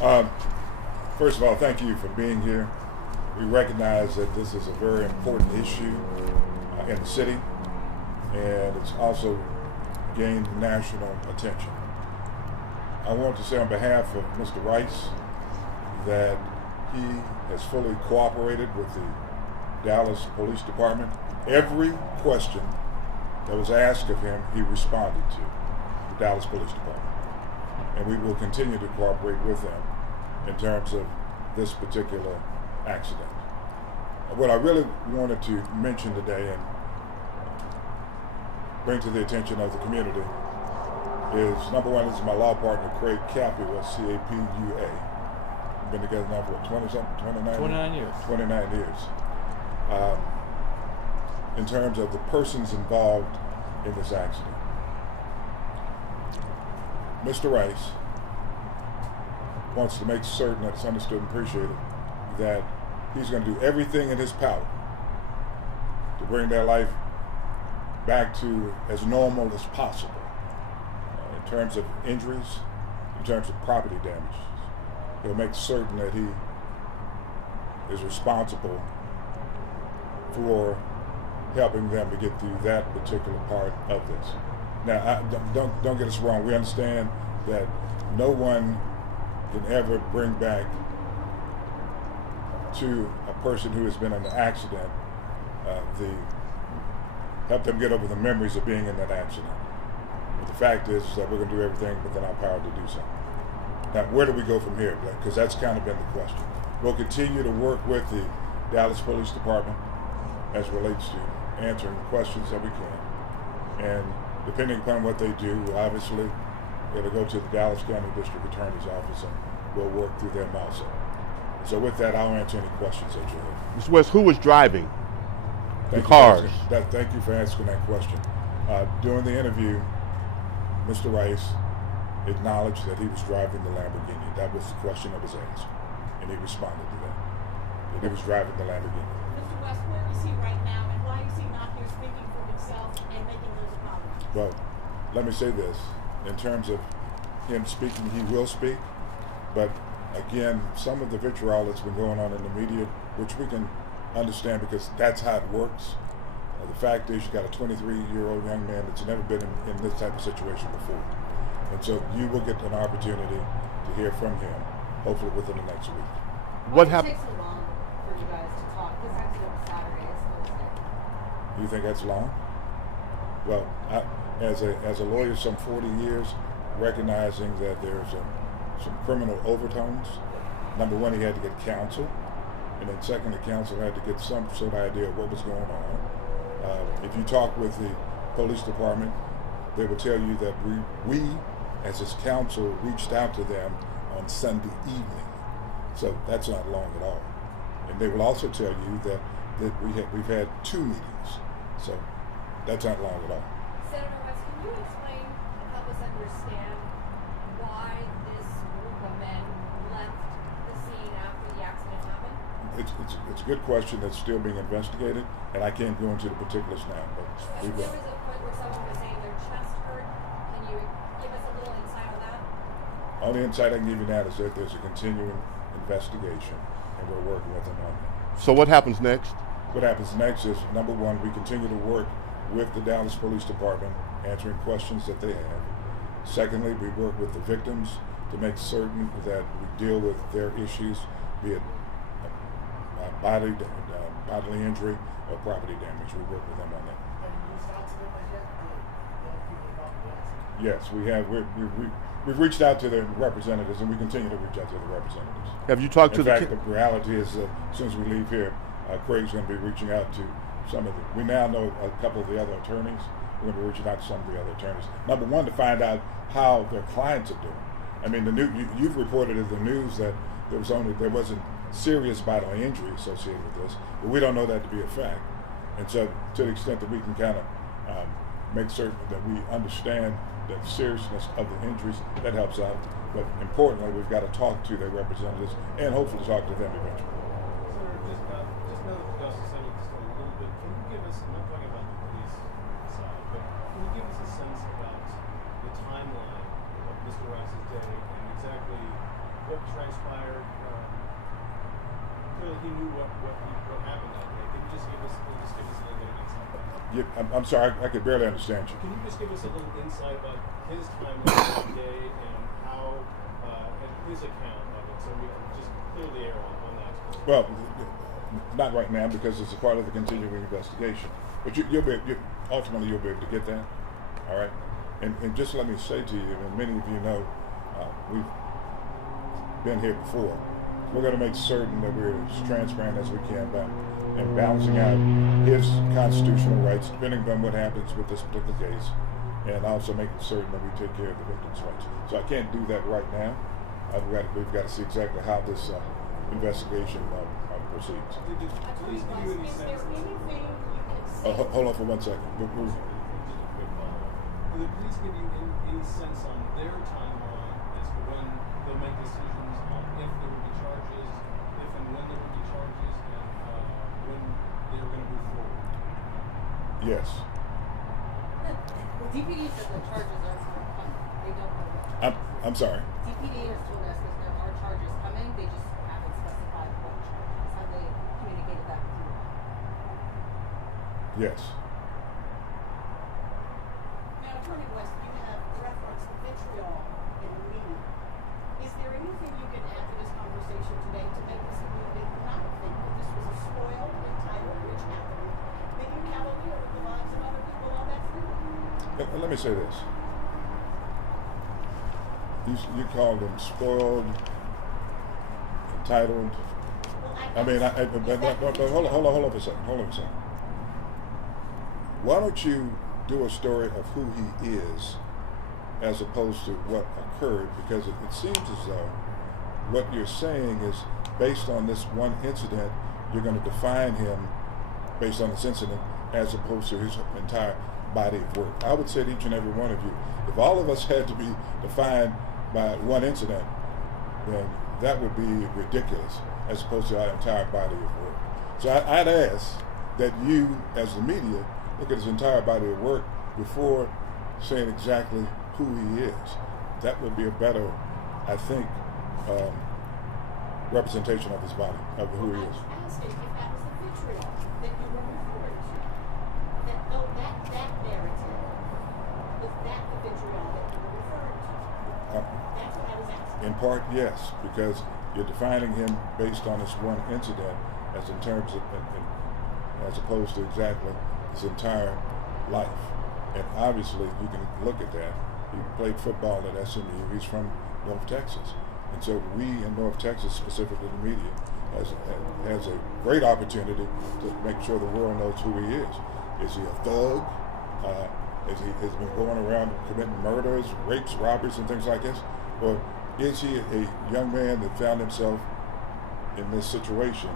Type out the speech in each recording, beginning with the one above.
Um, First of all, thank you for being here. We recognize that this is a very important issue in the city, and it's also gained national attention. I want to say on behalf of Mr. Rice that he has fully cooperated with the Dallas Police Department. Every question that was asked of him, he responded to the Dallas Police Department. And we will continue to cooperate with them in terms of this particular accident. What I really wanted to mention today and bring to the attention of the community is, number one, this is my law partner, Craig Capua, C-A-P-U-A. We've been together now for what, 29 years. 29 years. In terms of the persons involved in this accident. Mr. Rice wants to make certain that it's understood and appreciated that he's going to do everything in his power to bring their life back to as normal as possible in terms of injuries, in terms of property damage. He'll make certain that he is responsible for helping them to get through that particular part of this. Now, don't get us wrong. We understand that no one can ever bring back to a person who has been in an accident help them get over the memories of being in that accident. But the fact is that we're going to do everything within our power to do so. Now, where do we go from here? Because that's kind of been the question. We'll continue to work with the Dallas Police Department as it relates to answering the questions that we can. And depending upon what they do, obviously, it'll go to the Dallas County District Attorney's Office and we'll work through them also. So with that, I'll answer any questions that you have. Mr. West, who was driving the cars? Thank you for asking that question. During the interview, Mr. Rice acknowledged that he was driving the Lamborghini. That was the question that was asked, and he responded to that. That he was driving the Lamborghini. Mr. West, where is he right now, and why is he not here speaking for himself and making those apologies? Well, let me say this. In terms of him speaking, he will speak, but again, some of the vitriol that's been going on in the media, which we can understand because that's how it works. The fact is, you got a 23-year-old young man that's never been in this type of situation before. And so you will get an opportunity to hear from him, hopefully within the next week. What happened? Why does it take so long for you guys to talk? This accident was Saturday, it's Thursday. You think that's long? Well, as a lawyer, some 40 years, recognizing that there's some criminal overtones. Number one, he had to get counsel, and then second, the counsel had to get some sort of idea of what was going on. If you talk with the police department, they will tell you that we as his counsel, reached out to them on Sunday evening. So that's not long at all. And they will also tell you that we've had 2 meetings. So that's not long at all. Senator West, can you explain, help us understand why this group of men left the scene after the accident happened? It's a good question that's still being investigated, and I can't go into the particulars now. But we will. There was a point where someone was saying their chest hurt. Can you give us a little insight on that? Only insight I can give you now is that there's a continuing investigation, and we're working with them on that. So what happens next? What happens next is, number one, we continue to work with the Dallas Police Department, answering questions that they have. Secondly, we work with the victims to make certain that we deal with their issues, be it bodily injury or property damage. We work with them on that. Have you reached out to them yet? People about the accident? Yes, we have. We've reached out to their representatives, and we continue to reach out to the representatives. Have you talked to In fact, the reality is that as soon as we leave here, Craig's going to be reaching out to some of the, we now know a couple of the other attorneys. We're going to be reaching out to some of the other attorneys. Number one, to find out how their clients are doing. I mean, you've reported in the news that there wasn't serious bodily injury associated with this, but we don't know that to be a fact. And so, to the extent that we can kind of make certain that we understand the seriousness of the injuries, that helps out. But importantly, we've got to talk to their representatives and hopefully talk to them eventually. Senator, just now that we've got this a little bit, can you give us, I'm not talking about the police side, but can you give us a sense about the timeline of Mr. Rice's day and exactly what transpired. Clearly, he knew what happened that day. Can you just give us a little bit of insight? I'm sorry, I could barely understand you. Can you just give us a little insight about his timeline that day and how, and his account of it, so we can just clear the air on that? Well, not right now because it's a part of the continuing investigation. But ultimately you'll be able to get that. All right. And just let me say to you, and many of you know, we've been here before. We're going to make certain that we're as transparent as we can about and balancing out his constitutional rights, depending on what happens with this particular case, and also making certain that we take care of the victims' rights. So I can't do that right now. We've got to see exactly how this investigation proceeds. Did police give you any Is there sense? anything you can say? Hold on for 1 second. Just a quick follow-up. Did the police give you any sense on their timeline as to when they'll make decisions on if there will be charges, if and when there will be charges, and when they are going to move forward? Yes. Well, DPD said the charges are coming. They don't know what charges. I'm sorry. DPD has told us that there are charges coming. They just haven't specified what charges. Have they communicated that with you? Yes. Now, Attorney West, you have referenced vitriol in the media. Is there anything you can add to this conversation today to make this community not think that this was a spoiled, entitled, rich happening, making cavalier with the lives of other people on that freeway? Let me say this. You called him spoiled, entitled. Well, But hold on for a second. Hold on a second. Why don't you do a story of who he is as opposed to what occurred? Because it seems as though what you're saying is based on this one incident, you're going to define him based on this incident as opposed to his entire body of work. I would say to each and every one of you, if all of us had to be defined by one incident, then that would be ridiculous as opposed to our entire body of work. So I'd ask that you, as the media, look at his entire body of work before saying exactly who he is. That would be a better, I think, representation of his body, of who he is. I was asking if that was the vitriol that you were referring to. That narrative, was that the vitriol that you were referring to? That's what I was asking. In part, yes, because you're defining him based on this one incident as in terms of, as opposed to exactly his entire life. And obviously, you can look at that. He played football at SMU. He's from North Texas. And so we in North Texas, specifically the media, has a great opportunity to make sure the world knows who he is. Is he a thug? Has he been going around committing murders, rapes, robberies, and things like this? Or is he a young man that found himself in this situation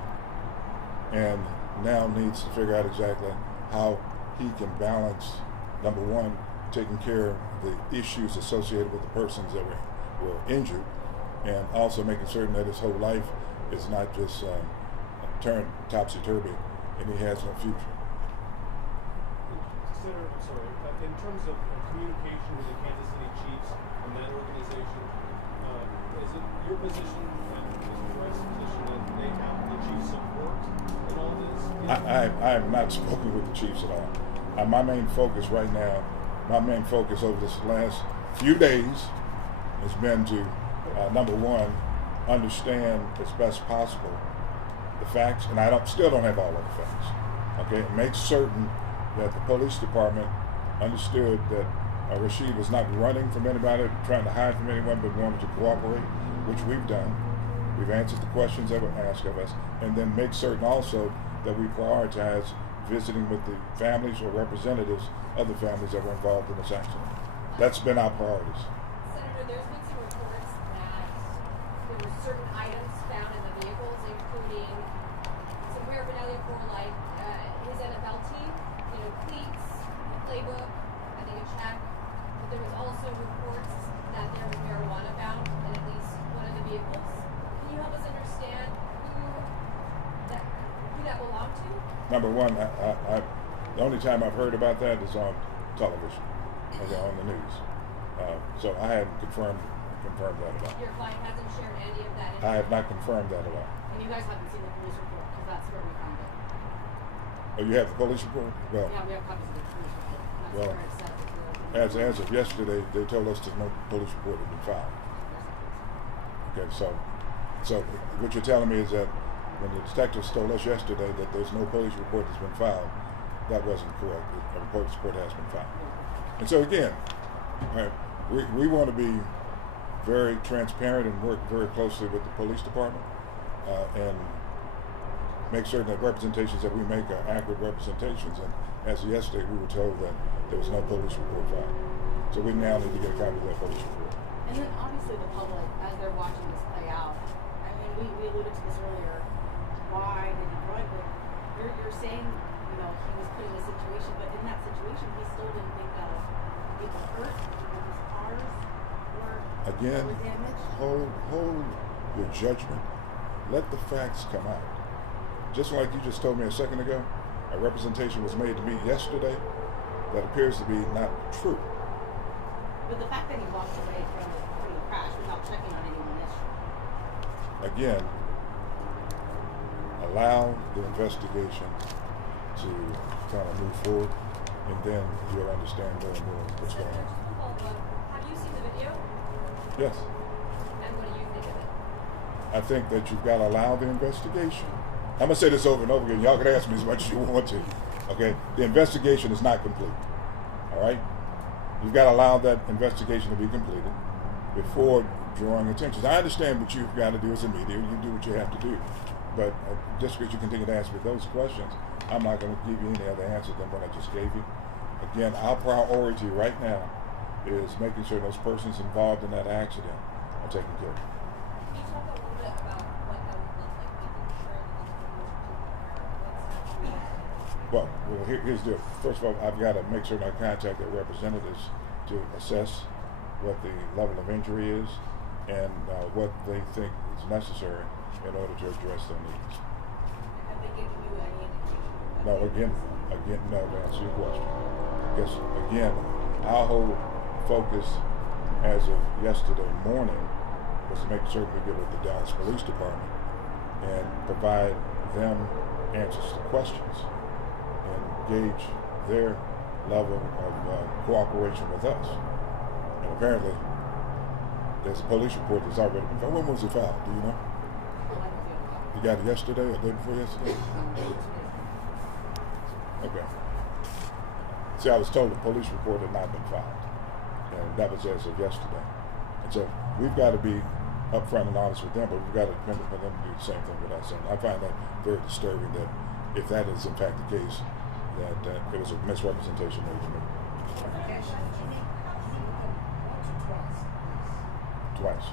and now needs to figure out exactly how he can balance, number one, taking care of the issues associated with the persons that were injured, and also making certain that his whole life is not just turned topsy-turvy and he has no future. Senator, I'm sorry, in terms of communication with the Kansas City Chiefs and that organization, is it your position and Mr. Rice's position that they have the Chiefs' support in all this? I have not spoken with the Chiefs at all. My main focus right now, my main focus over this last few days has been to, number one, understand as best possible the facts, and I still don't have all of the facts. Okay, make certain that the police department understood that Rashee was not running from anybody, trying to hide from anyone, but wanted to cooperate, which we've done. We've answered the questions that were asked of us, and then make certain also that we prioritize visiting with the families or representatives of the families that were involved in this accident. That's been our priorities. Senator, there's been some reports that there were certain items found in the vehicles, including some paraphernalia for like his NFL team, cleats, a playbook, I think a check. But there was also reports that there was marijuana found in at least one of the vehicles. Can you help us understand who that belonged to? Number one, the only time I've heard about that is on television, okay, on the news. So I hadn't confirmed confirmed that at all. Your client hasn't shared any of that I have not confirmed that at all. And you guys haven't seen the police report, because that's where we found it. Oh, you have the police report? Well, Yeah, we have copies of the police report. And that's Well, where it says that as of yesterday, they told us that no police report had been filed. Okay, so what you're telling me is that when the detectives told us yesterday that there's no police report that's been filed, that wasn't correct. A police report has been filed. And so again, we want to be very transparent and work very closely with the police department and make certain that representations that we make are accurate representations. And as of yesterday, we were told that there was no police report filed. So we now need to get a copy of that police report. And then obviously the public, as they're watching this play out, I mean, we alluded to this earlier, why did he run? But you're saying, you know, he was put in a situation, but in that situation, he still didn't think that people hurt, people's cars Again, were damaged. hold your judgment. Let the facts come out. Just like you just told me a second ago, a representation was made to me yesterday that appears to be not true. But the fact that he walked away from the crash without checking on anyone is true. Again, allow the investigation to kind of move forward, and then you'll understand more and more what's going on. Just a follow-up. Have you seen the video? Yes, And what do you think of it? I think that you've got to allow the investigation. I'm going to say this over and over again. Y'all can ask me as much as you want to. Okay? The investigation is not complete. All right? You've got to allow that investigation to be completed before drawing attention. I understand what you've got to do as a media. You do what you have to do. But just because you continue to ask me those questions, I'm not going to give you any other answer than what I just gave you. Again, our priority right now is making sure those persons involved in that accident are taken care of. Can you talk a little bit about what that would look like, making sure that these police people are, Well, here's the deal. First of all, I've got to make certain I contact their representatives to assess what the level of injury is and what they think is necessary in order to address their needs. Have they given you any indication? No, again, no, to answer your question. Because, again, our whole focus as of yesterday morning was to make certain we get with the Dallas Police Department and provide them answers to questions and gauge their level of cooperation with us. And apparently, there's a police report that's already been filed. When was it filed? Do you know? You got it yesterday or the day before yesterday? Okay. See, I was told the police report had not been filed, and that was as of yesterday. And so we've got to be upfront and honest with them, but we've got to depend upon them to do the same thing with us. And I find that very disturbing that if that is in fact the case, that it was a misrepresentation made to me. Twice.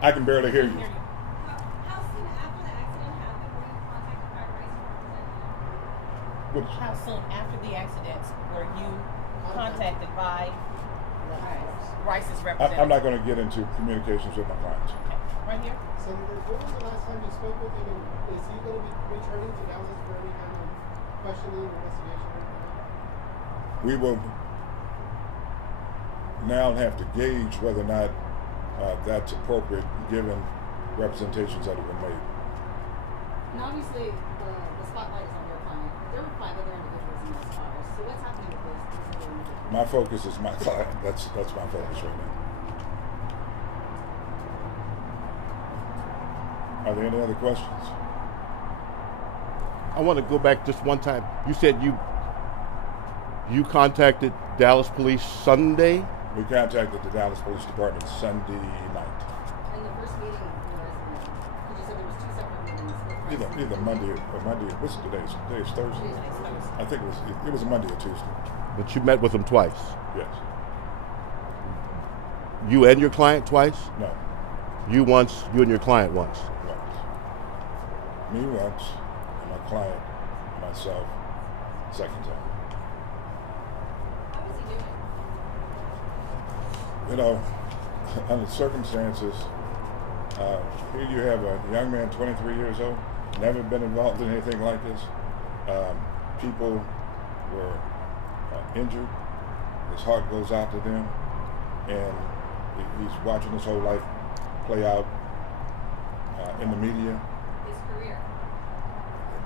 I can barely hear you. How soon after the accident happened were you contacted by Rice representative? Which, How soon after the accident were you contacted by Rice's representative? I'm not going to get into communications with my clients. Right here? Senator, when was the last time you spoke with him, and is he going to be returning to Dallas for any kind of questioning or investigation or anything? We will now have to gauge whether or not that's appropriate given representations that have been made. And obviously, the spotlight is on your client. There were 5 other individuals in those cars. So what's happening with those other individuals? My focus is my client. That's my focus right now. Are there any other questions? I want to go back just one time. You said you contacted Dallas Police Sunday? We contacted the Dallas Police Department Sunday night. And the first meeting was, because you said there was 2 separate meetings. Either Monday or Monday. What's today? Today is Thursday. I think it was a Monday or Tuesday. But you met with them twice. Yes. You and your client twice? No. You once, you and your client once. Once. Me once, and my client, myself, second time. How was he doing? You know, under the circumstances, here you have a young man, 23 years old, never been involved in anything like this. People were injured, his heart goes out to them, and he's watching his whole life play out in the media. His career.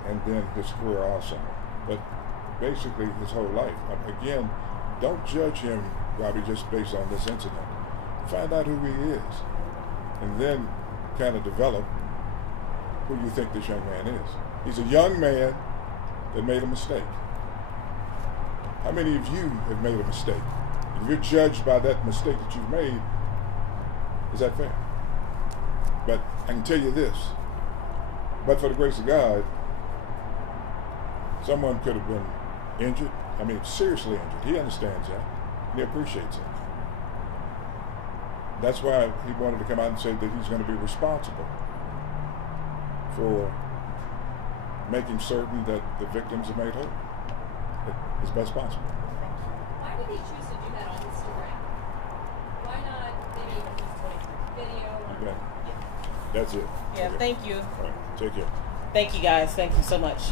And then his career also. But basically his whole life. Again, don't judge him, Robbie, just based on this incident. Find out who he is. And then kind of develop who you think this young man is. He's a young man that made a mistake. How many of you have made a mistake? If you're judged by that mistake that you've made, is that fair? But I can tell you this, but for the grace of God, someone could have been injured. I mean, seriously injured. He understands that, and he appreciates it. That's why he wanted to come out and say that he's going to be responsible for making certain that the victims are made whole as best possible. Why did he choose to do that on Instagram? Why not maybe just video? You bet. That's it. Yeah, Okay. thank you. All right. Take care. Thank you guys. Thank you so much.